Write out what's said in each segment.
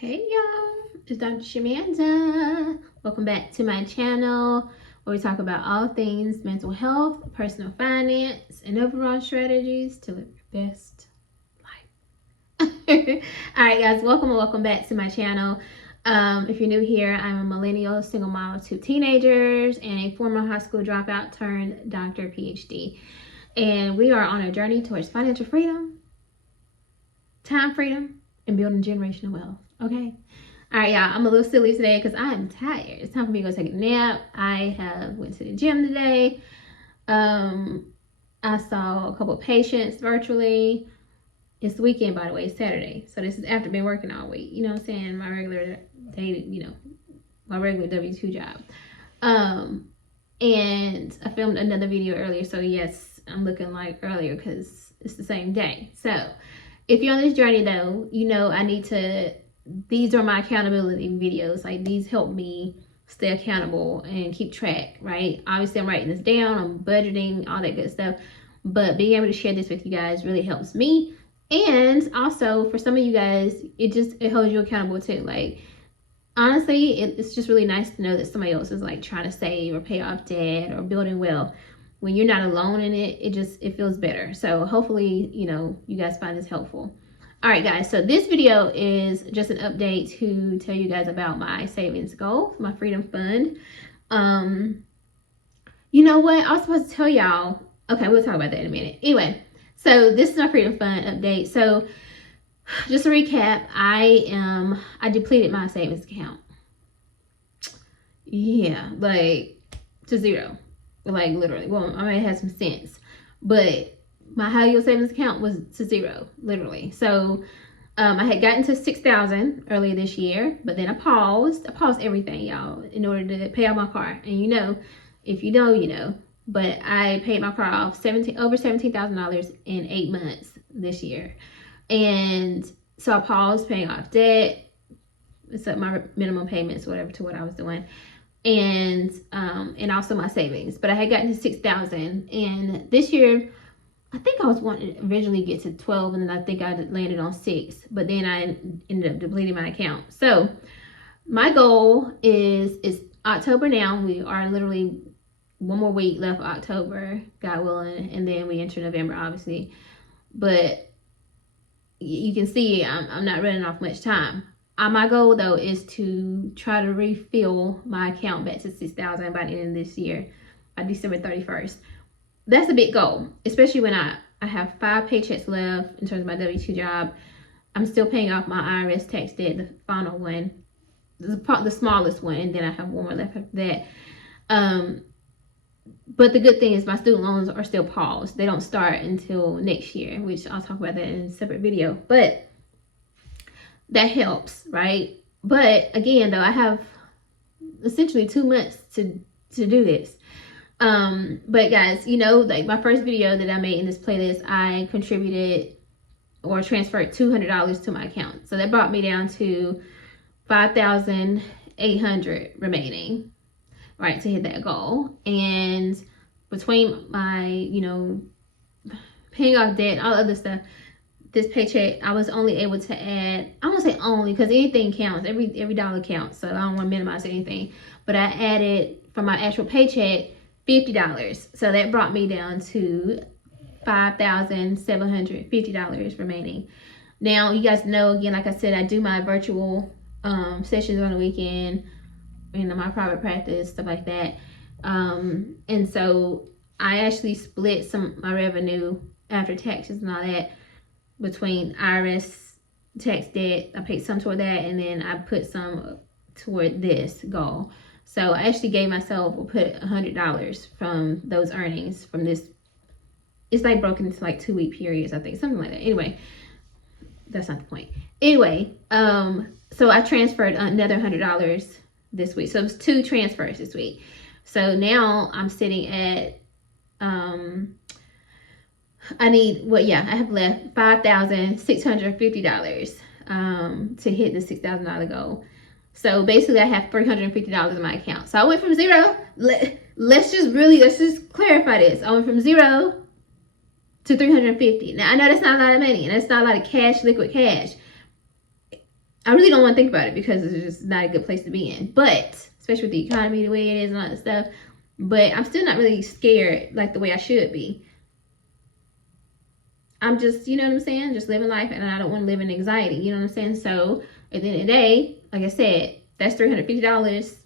Hey y'all, it's Dr. Shamanda. Welcome back to my channel where we talk about all things mental health, personal finance, and overall strategies to live your best life. Alright guys, welcome back to my channel. If you're new here, I'm a millennial single mom of 2 teenagers and a former high school dropout turned doctor PhD. And we are on a journey towards financial freedom, time freedom, and building generational wealth. Okay. All right, y'all. I'm a little silly today because I am tired. It's time for me to go take a nap. I have went to the gym today. I saw a couple of patients virtually. It's the weekend, by the way. It's Saturday. So this is after being working all week. You know what I'm saying? My regular day, my regular W-2 job. And I filmed another video earlier. So yes, I'm looking like earlier because it's the same day. So if you're on this journey though, these are my accountability videos. Like, these help me stay accountable and keep track, right? Obviously I'm writing this down, I'm budgeting, all that good stuff, but being able to share this with you guys really helps me. And also for some of you guys, it holds you accountable too. Like, honestly, it's just really nice to know that somebody else is like trying to save or pay off debt or building wealth. When you're not alone in it, it feels better. So hopefully, you guys find this helpful. All right, guys, so this video is just an update to tell you guys about my savings goal, my freedom fund. You know what? I was supposed to tell y'all. Okay, we'll talk about that in a minute. Anyway, so this is my freedom fund update. So just to recap, I depleted my savings account. Yeah, like to zero. Like literally. Well, I might have some cents, but my high yield savings account was to zero, literally. So I had gotten to 6,000 earlier this year, but then I paused everything, y'all, in order to pay off my car. And if you know, but I paid my car off over $17,000 in 8 months this year. And so I paused paying off debt, set my minimum payments, whatever, to what I was doing. And also my savings. But I had gotten to 6,000, and this year I think I was wanting to originally get to 12, and then I think I landed on 6, but then I ended up depleting my account. So my goal is October now. We are literally one more week left of October, God willing, and then we enter November, obviously. But you can see I'm not running off much time. My goal though is to try to refill my account back to 6,000 by the end of this year, by December 31st. That's a big goal, especially when I have 5 paychecks left in terms of my W-2 job. I'm still paying off my IRS tax debt, the final one, the smallest one, and then I have one more left after that. But the good thing is my student loans are still paused. They don't start until next year, which I'll talk about that in a separate video. But that helps, right? But again, though, I have essentially 2 months to do this. But guys, like my first video that I made in this playlist, I contributed or transferred $200 to my account. So that brought me down to $5,800 remaining, right, to hit that goal. And between my, paying off debt, all other stuff, this paycheck, I was only able to add, I won't say only, because anything counts, every dollar counts, so I don't want to minimize anything, but I added from my actual paycheck $50. So that brought me down to $5,750 remaining. Now, you guys know, again, like I said, I do my virtual sessions on the weekend, my private practice, stuff like that. And so I actually split my revenue after taxes and all that between IRS tax debt. I paid some toward that, and then I put some toward this goal. So I actually gave myself, or put $100 from those earnings from this. It's like broken into like 2-week periods, I think, something like that. Anyway, that's not the point. Anyway, so I transferred another $100 this week. So it was 2 transfers this week. So now I'm sitting at, I have left $5,650 to hit the $6,000 goal. So basically I have $350 in my account. So I went from zero. Let's just clarify this. I went from 0 to $350. Now I know that's not a lot of money, and that's not a lot of cash, liquid cash. I really don't want to think about it because it's just not a good place to be in. But especially with the economy the way it is and all that stuff. But I'm still not really scared like the way I should be. I'm just, you know what I'm saying, just living life, and I don't want to live in anxiety, you know what I'm saying? So at the end of the day, like I said, that's $350.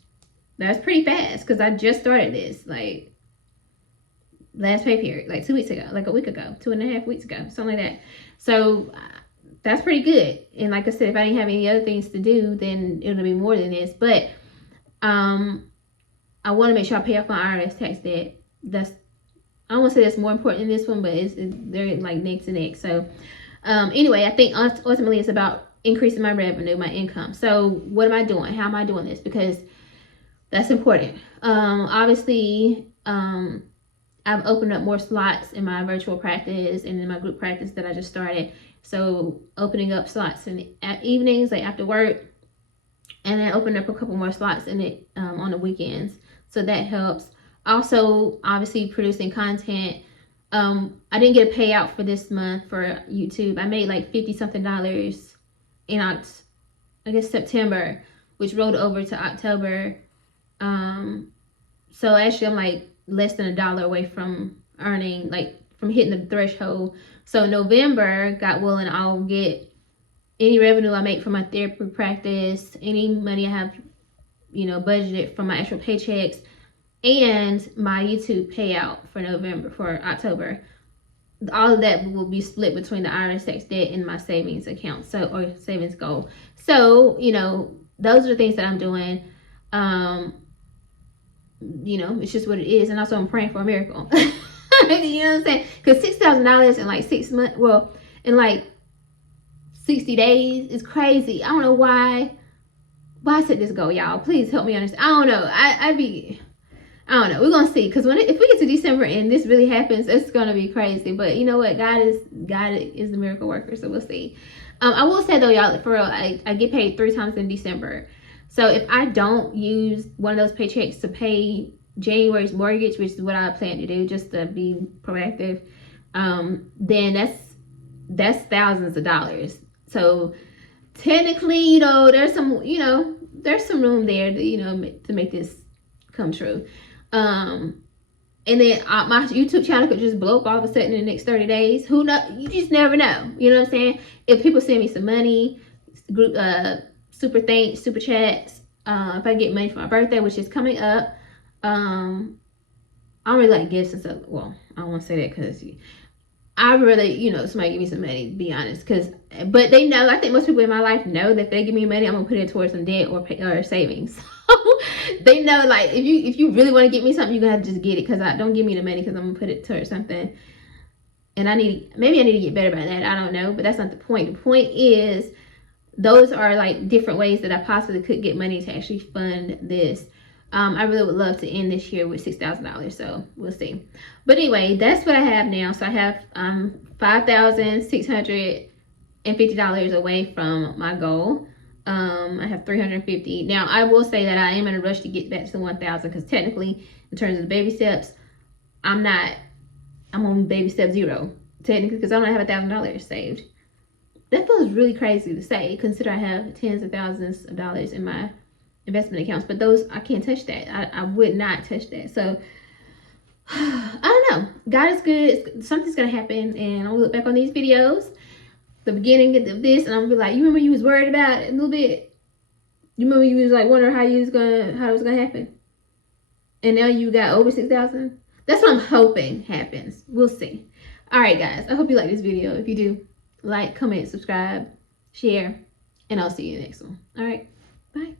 That's pretty fast because I just started this like last pay period, like 2 weeks ago, like a week ago, 2.5 weeks ago, something like that. So that's pretty good. And like I said, if I didn't have any other things to do, then it'll be more than this. But I want to make sure I pay off my IRS tax debt. That's, I don't want to say that's more important than this one, but they're like neck to neck. So anyway, I think ultimately it's about increasing my revenue, my income. So what am I doing? How am I doing this? Because that's important. Obviously, I've opened up more slots in my virtual practice and in my group practice that I just started. So opening up slots in the evenings, like after work, and then opened up a couple more slots in it on the weekends. So that helps. Also, obviously producing content. I didn't get a payout for this month for YouTube. I made like $50 something in I guess September, which rolled over to October. So actually I'm like less than $1 away from earning, like from hitting the threshold. So November, God willing, I'll get any revenue I make from my therapy practice, any money I have, you know, budgeted from my actual paychecks, and my YouTube payout for November, for October. All of that will be split between the IRS tax debt and my savings account, so, or savings goal. So, you know, those are the things that I'm doing. You know, it's just what it is. And also I'm praying for a miracle. You know what I'm saying? Because $6,000 in like 6 months, well, in like 60 days is crazy. I don't know why I set this goal, y'all. Please help me understand. I don't know. I don't know. We're gonna see. Because if we get to December and this really happens, it's gonna be crazy. But you know what? God is the miracle worker. So we'll see. I will say though, y'all, for real, I get paid 3 times in December. So if I don't use one of those paychecks to pay January's mortgage, which is what I plan to do, just to be proactive, then that's thousands of dollars. So technically, you know, there's some room there to, you know, to make this come true. And then my YouTube channel could just blow up all of a sudden in the next 30 days. Who knows? You just never know. You know what I'm saying? If people send me some money, group super thanks, super chats, if I get money for my birthday, which is coming up, I don't really like gifts and stuff. Well, I don't want to say that because I really, you know, somebody give me some money, to be honest. But they know, I think most people in my life know that if they give me money, I'm going to put it towards some debt or savings. They know, like, if you really want to get me something, you're going to have to just get it. Because don't give me the money because I'm going to put it towards something. And maybe I need to get better about that. I don't know. But that's not the point. The point is, those are like different ways that I possibly could get money to actually fund this. I really would love to end this year with $6,000, so we'll see. But anyway, that's what I have now. So I have $5,650 away from my goal. I have $350. Now I will say that I am in a rush to get back to the 1,000 because technically, in terms of the baby steps, I'm on baby step 0 technically because I don't have $1,000 saved. That feels really crazy to say, consider I have tens of thousands of dollars in my investment accounts, but those, I can't touch that. I would not touch that. So I don't know. God is good. Something's gonna happen, and I'll look back on these videos, the beginning of this, and I'll be like, you remember you was worried about it a little bit? You remember you was like wondering how it was gonna happen, and now you got over 6,000. That's what I'm hoping happens. We'll see. All right, guys. I hope you like this video. If you do, like, comment, subscribe, share, and I'll see you in the next one. All right. Bye.